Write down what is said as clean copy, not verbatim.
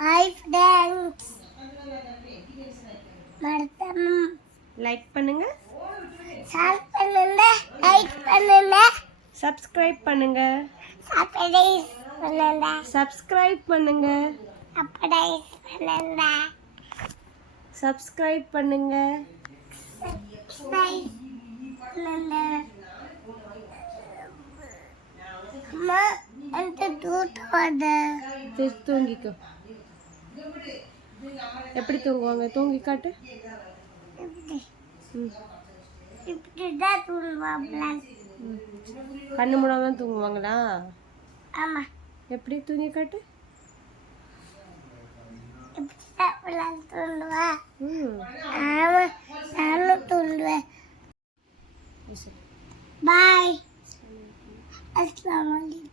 Hi friends, மறக்காம like பண்ணுங்க, share பண்ணுங்க, லைக் பண்ணுங்க, சப்ஸ்கிரைப் பண்ணுங்க, சப்ஸ்கிரைப் பண்ணுங்க, சப்ஸ்கிரைப் பண்ணுங்க, சப்ஸ்கிரைப் பண்ணுங்க, சப்ஸ்கிரைப் பண்ணுங்க. சப்ஸ்கிரைப் பண்ணுங்க. அம்மா அந்த தூத்தாத தூங்கிக்கோ. எப்படி தூங்குவாங்க? தூங்கி காட்டு. இப்படிதான் தூங்குவாங்களா? கண்ணு மூடாம தான் தூங்குவாங்களா? ஆமா. எப்படி தூங்கி காட்டு. இப்படிதான் தூங்குவா. ஆமா, நானும் தூங்குவேன். பாய். அஸ்ஸலாமு அலைக்கும்.